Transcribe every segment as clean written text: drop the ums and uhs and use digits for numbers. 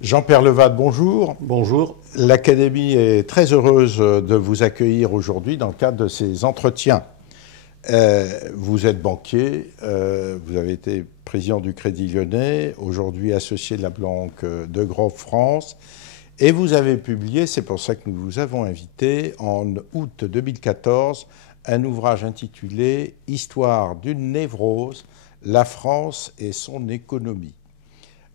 Jean-Pierre Levade, bonjour. Bonjour. L'Académie est très heureuse de vous accueillir aujourd'hui dans le cadre de ces entretiens. Vous êtes banquier, vous avez été président du Crédit Lyonnais, aujourd'hui associé de la Banque de Grande-France, et vous avez publié, c'est pour ça que nous vous avons invité, en août 2014, un ouvrage intitulé « Histoire d'une névrose, la France et son économie ».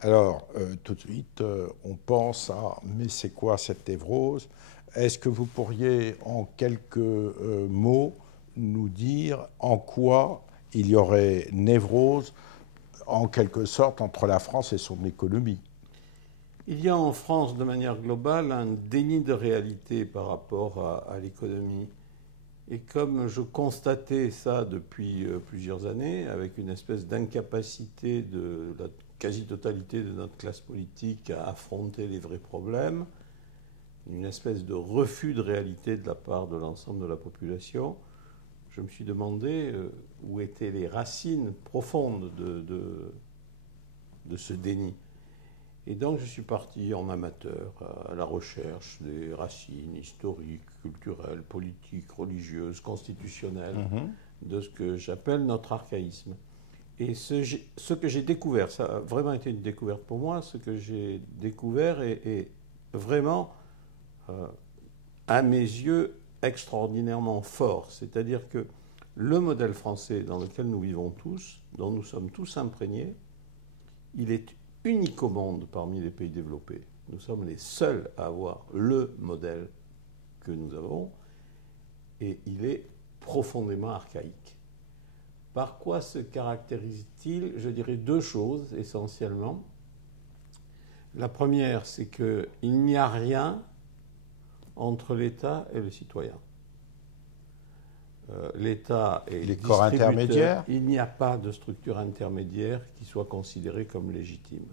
Alors, tout de suite, on pense à « mais c'est quoi cette névrose ?» Est-ce que vous pourriez, en quelques mots, nous dire en quoi il y aurait névrose, en quelque sorte, entre la France et son économie? Il y a en France, de manière globale, un déni de réalité par rapport à l'économie. Et comme je constatais ça depuis plusieurs années, avec une espèce d'incapacité de la quasi-totalité de notre classe politique à affronter les vrais problèmes, une espèce de refus de réalité de la part de l'ensemble de la population, je me suis demandé où étaient les racines profondes de ce déni. Et donc je suis parti en amateur à la recherche des racines historiques, culturelles, politiques, religieuses, constitutionnelles, de ce que j'appelle notre archaïsme. Et ce que j'ai découvert, ça a vraiment été une découverte pour moi, ce que j'ai découvert est vraiment, à mes yeux, extraordinairement fort. C'est-à-dire que le modèle français dans lequel nous vivons tous, dont nous sommes tous imprégnés, il est unique au monde parmi les pays développés. Nous sommes les seuls à avoir le modèle que nous avons, et il est profondément archaïque. Par quoi se caractérise-t-il? Je dirais deux choses essentiellement. La première, c'est qu'il n'y a rien entre l'État et le citoyen. L'État est les corps intermédiaires. Il n'y a pas de structure intermédiaire qui soit considérée comme légitime.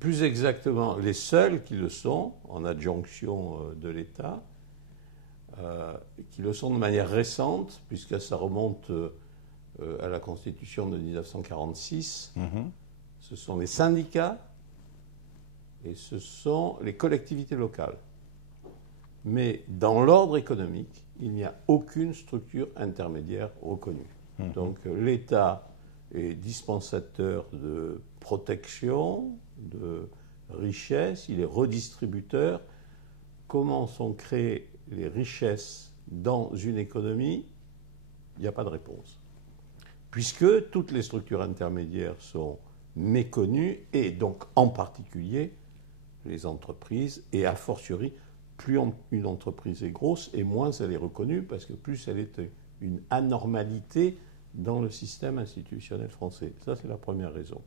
Plus exactement, les seuls qui le sont, en adjonction de l'État, qui le sont de manière récente, puisque ça remonte à la Constitution de 1946, ce sont les syndicats et ce sont les collectivités locales. Mais dans l'ordre économique, il n'y a aucune structure intermédiaire reconnue. Donc l'État est dispensateur de protection, de richesse, il est redistributeur. Comment sont créées les richesses dans une économie? Il n'y a pas de réponse. Puisque toutes les structures intermédiaires sont méconnues, et donc en particulier les entreprises, et a fortiori, plus une entreprise est grosse et moins elle est reconnue, parce que plus elle est une anormalité dans le système institutionnel français. Ça, c'est la première raison.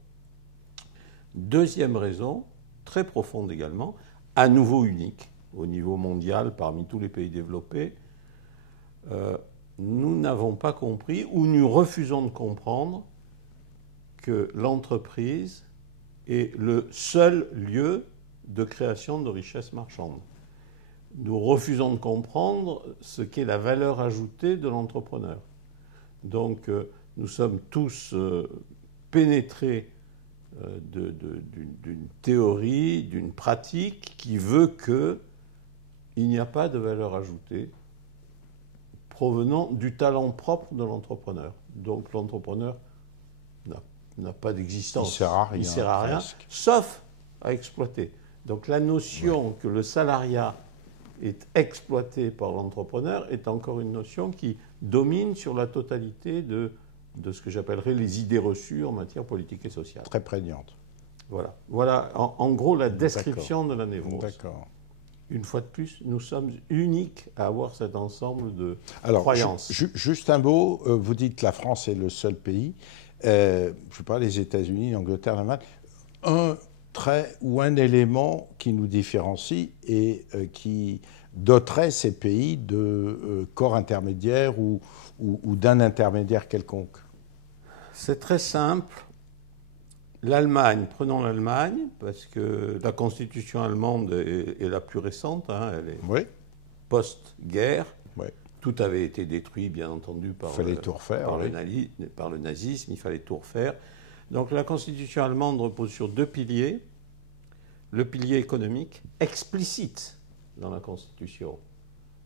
Deuxième raison, très profonde également, à nouveau unique au niveau mondial parmi tous les pays développés, nous n'avons pas compris, ou nous refusons de comprendre, que l'entreprise est le seul lieu de création de richesses marchandes. Nous refusons de comprendre ce qu'est la valeur ajoutée de l'entrepreneur. Donc, nous sommes tous pénétrés d'une théorie, d'une pratique qui veut qu'il n'y a pas de valeur ajoutée provenant du talent propre de l'entrepreneur. Donc, l'entrepreneur n'a pas d'existence. Il sert à rien, sauf à exploiter. Donc, la notion que le salariat est exploité par l'entrepreneur est encore une notion qui domine sur la totalité de ce que j'appellerais les idées reçues en matière politique et sociale. Très prégnante. Voilà en gros la description de la névrose. D'accord. Une fois de plus, nous sommes uniques à avoir cet ensemble de Alors, croyances. Juste un mot, vous dites que la France est le seul pays, je ne sais pas, les États-Unis, l'Angleterre, l'Allemagne, un trait ou un élément qui nous différencie et qui doterait ces pays de corps intermédiaires ou d'un intermédiaire quelconque? C'est très simple. L'Allemagne, prenons l'Allemagne, parce que la constitution allemande est la plus récente, elle est post-guerre. Oui. Tout avait été détruit, bien entendu, par le nazisme, il fallait tout refaire. Donc la constitution allemande repose sur deux piliers. le pilier économique explicite dans la Constitution.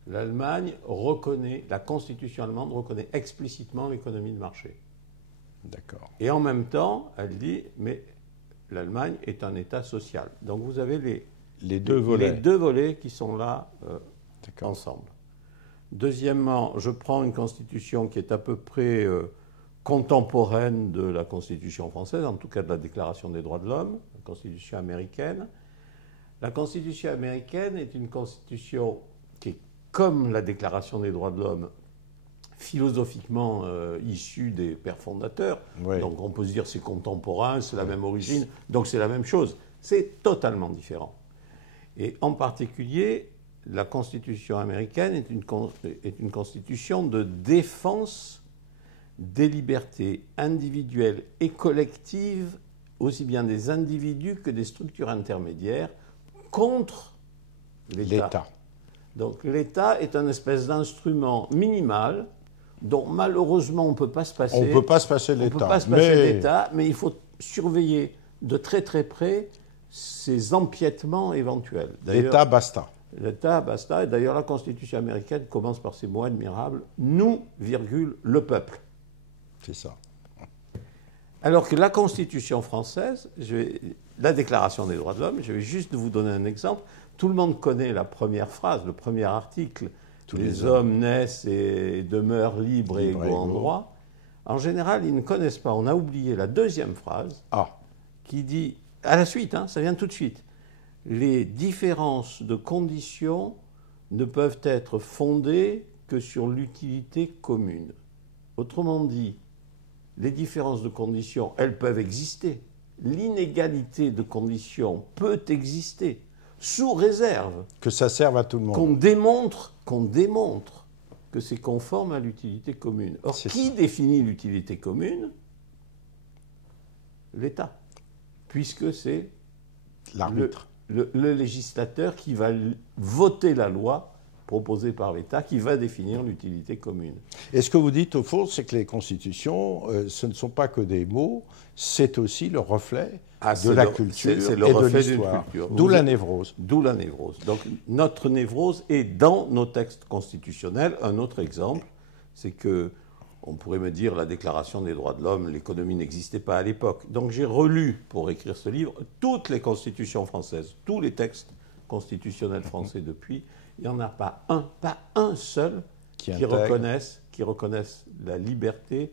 L'Allemagne reconnaît, la Constitution allemande reconnaît explicitement l'économie de marché. D'accord. Et en même temps, elle dit, mais l'Allemagne est un État social. Donc vous avez les deux volets qui sont là ensemble. Deuxièmement, je prends une constitution qui est à peu près contemporaine de la Constitution française, en tout cas de la Déclaration des droits de l'homme, la Constitution américaine. La Constitution américaine est une constitution qui est, comme la Déclaration des droits de l'homme, philosophiquement issue des pères fondateurs. Oui. Donc on peut se dire c'est contemporain, c'est la même origine, donc c'est la même chose. C'est totalement différent. Et en particulier, la Constitution américaine est une constitution de défense des libertés individuelles et collectives, aussi bien des individus que des structures intermédiaires, contre l'État. Donc l'État est un espèce d'instrument minimal dont malheureusement on ne peut pas se passer. On ne peut pas se passer l'État. On ne peut pas se passer l'État, mais il faut surveiller de très très près ces empiètements éventuels. L'État basta. L'État basta. Et d'ailleurs, la Constitution américaine commence par ces mots admirables. Nous, virgule, le peuple. C'est ça. Alors que la Constitution française, la Déclaration des droits de l'homme, je vais juste vous donner un exemple. Tout le monde connaît la première phrase, le premier article. Les hommes naissent et demeurent libres et égaux en droit. En général, ils ne connaissent pas. On a oublié la deuxième phrase qui dit, à la suite, ça vient tout de suite, les différences de conditions ne peuvent être fondées que sur l'utilité commune. Autrement dit, les différences de conditions, elles peuvent exister. L'inégalité de conditions peut exister, sous réserve que ça serve à tout le monde. Qu'on démontre que c'est conforme à l'utilité commune. Or, qui définit l'utilité commune? L'État. Puisque c'est l'arbitre. Le législateur qui va voter la loi proposée par l'État, qui va définir l'utilité commune. Et ce que vous dites, au fond, c'est que les constitutions, ce ne sont pas que des mots, c'est aussi le reflet de la culture et de l'histoire. D'où la névrose. D'où la névrose. Donc notre névrose est dans nos textes constitutionnels. Un autre exemple, c'est que, on pourrait me dire, la Déclaration des droits de l'homme, l'économie n'existait pas à l'époque. Donc j'ai relu, pour écrire ce livre, toutes les constitutions françaises, tous les textes constitutionnels français depuis. Il n'y en a pas un seul qui reconnaissent la liberté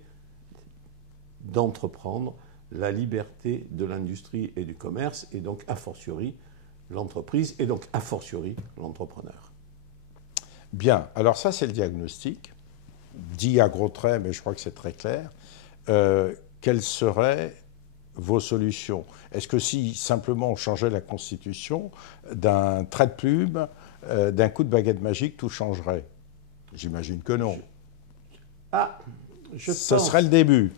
d'entreprendre, la liberté de l'industrie et du commerce, et donc a fortiori l'entreprise, et donc a fortiori l'entrepreneur. Bien, alors ça c'est le diagnostic, dit à gros traits, mais je crois que c'est très clair. Quelles seraient vos solutions? Est-ce que si simplement on changeait la Constitution, d'un trait de plume, d'un coup de baguette magique, tout changerait? J'imagine que non. Ce serait le début.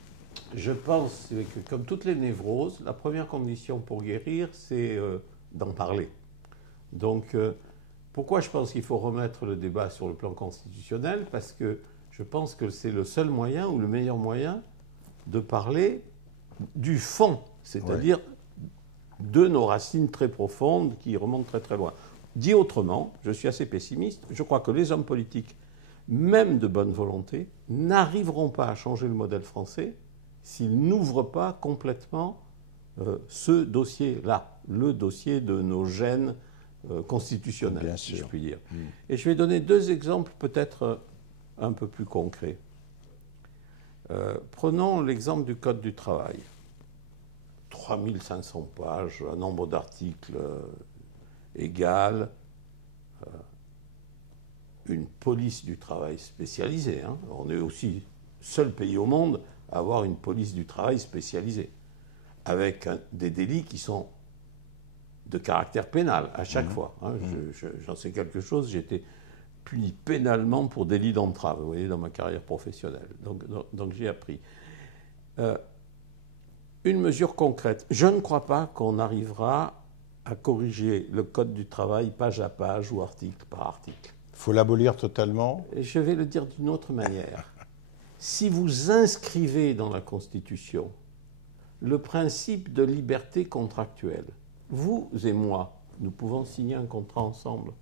Je pense que, comme toutes les névroses, la première condition pour guérir, c'est d'en parler. Donc, pourquoi je pense qu'il faut remettre le débat sur le plan constitutionnel? Parce que je pense que c'est le seul moyen, ou le meilleur moyen, de parler du fond, c'est-à-dire de nos racines très profondes qui remontent très très loin. Dit autrement, je suis assez pessimiste, je crois que les hommes politiques, même de bonne volonté, n'arriveront pas à changer le modèle français s'ils n'ouvrent pas complètement ce dossier-là, le dossier de nos gènes constitutionnels, si je puis dire. Et je vais donner deux exemples peut-être un peu plus concrets. Prenons l'exemple du Code du travail. 3500 pages, un nombre d'articles égal, une police du travail spécialisée. On est aussi seul pays au monde à avoir une police du travail spécialisée, avec des délits qui sont de caractère pénal à chaque fois. J'en sais quelque chose, j'ai été puni pénalement pour délit d'entrave, vous voyez, dans ma carrière professionnelle. Donc j'ai appris. Une mesure concrète. Je ne crois pas qu'on arrivera à corriger le Code du travail page à page ou article par article. Il faut l'abolir totalement? Et je vais le dire d'une autre manière. Si vous inscrivez dans la Constitution le principe de liberté contractuelle, vous et moi, nous pouvons signer un contrat ensemble.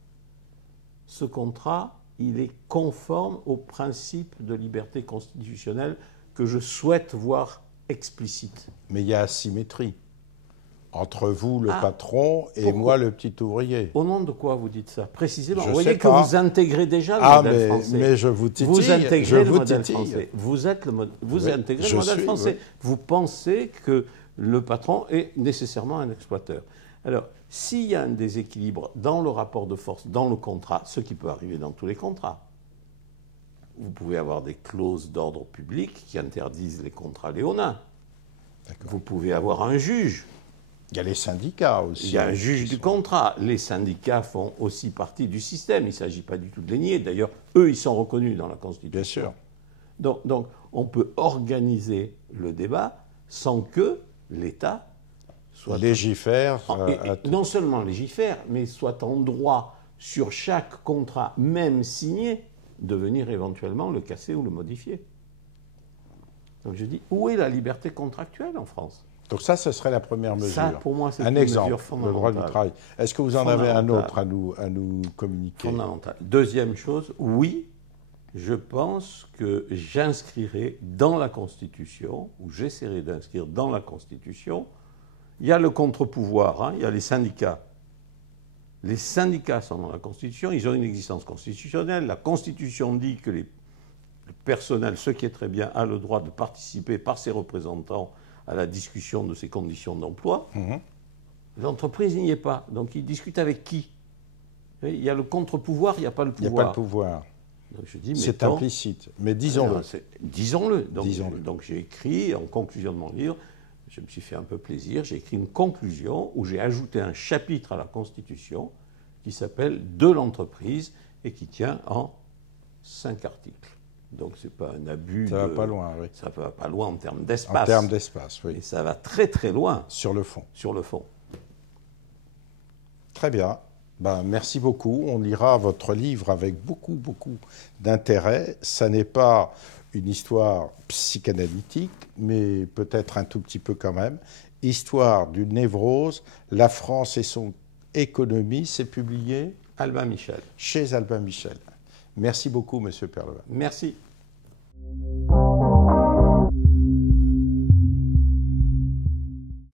Ce contrat, il est conforme aux principes de liberté constitutionnelle que je souhaite voir explicite. Mais il y a asymétrie entre vous, le patron, et moi, le petit ouvrier. Au nom de quoi vous dites ça précisément? Je vous voyez que vous intégrez déjà le modèle français. Mais je vous titille. Vous intégrez le modèle français. Vous intégrez le modèle français. Oui. Vous pensez que le patron est nécessairement un exploiteur. Alors, s'il y a un déséquilibre dans le rapport de force, dans le contrat, ce qui peut arriver dans tous les contrats, vous pouvez avoir des clauses d'ordre public qui interdisent les contrats léonins. Vous pouvez avoir un juge. Il y a les syndicats aussi. Il y a un juge du contrat. Les syndicats font aussi partie du système. Il ne s'agit pas du tout de les nier. D'ailleurs, eux, ils sont reconnus dans la Constitution. Bien sûr. Donc, on peut organiser le débat sans que l'État soit... Légifère. Non seulement légifère, mais soit en droit, sur chaque contrat, même signé, de venir éventuellement le casser ou le modifier. Donc je dis, où est la liberté contractuelle en France? Donc ça, ce serait la première mesure. Ça, pour moi, c'est un une exemple, mesure fondamentale. Le droit du travail. Est-ce que vous en avez un autre à nous communiquer? Fondamental. Deuxième chose, oui, je pense que j'inscrirai dans la Constitution, ou j'essaierai d'inscrire dans la Constitution, il y a le contre-pouvoir, il y a les syndicats. Les syndicats sont dans la Constitution, ils ont une existence constitutionnelle. La Constitution dit que le personnel, ce qui est très bien, a le droit de participer par ses représentants à la discussion de ses conditions d'emploi. L'entreprise n'y est pas. Donc il discute avec qui? Il y a le contre-pouvoir, il n'y a pas le pouvoir. Il n'y a pas le pouvoir. C'est implicite, mais disons-le. Disons-le. Donc j'ai écrit, en conclusion de mon livre, je me suis fait un peu plaisir, j'ai écrit une conclusion où j'ai ajouté un chapitre à la Constitution qui s'appelle « De l'entreprise » et qui tient en 5 articles. Donc ce n'est pas un abus. Ça ne va pas loin, oui. Ça ne va pas loin en termes d'espace. En termes d'espace, oui. Et ça va très très loin. Sur le fond. Sur le fond. Très bien. Merci beaucoup. On lira votre livre avec beaucoup, beaucoup d'intérêt. Ça n'est pas une histoire psychanalytique, mais peut-être un tout petit peu quand même. Histoire d'une névrose, la France et son économie, c'est publié Albin Michel. Chez Albin Michel. Merci beaucoup, Monsieur Perlevin. Merci.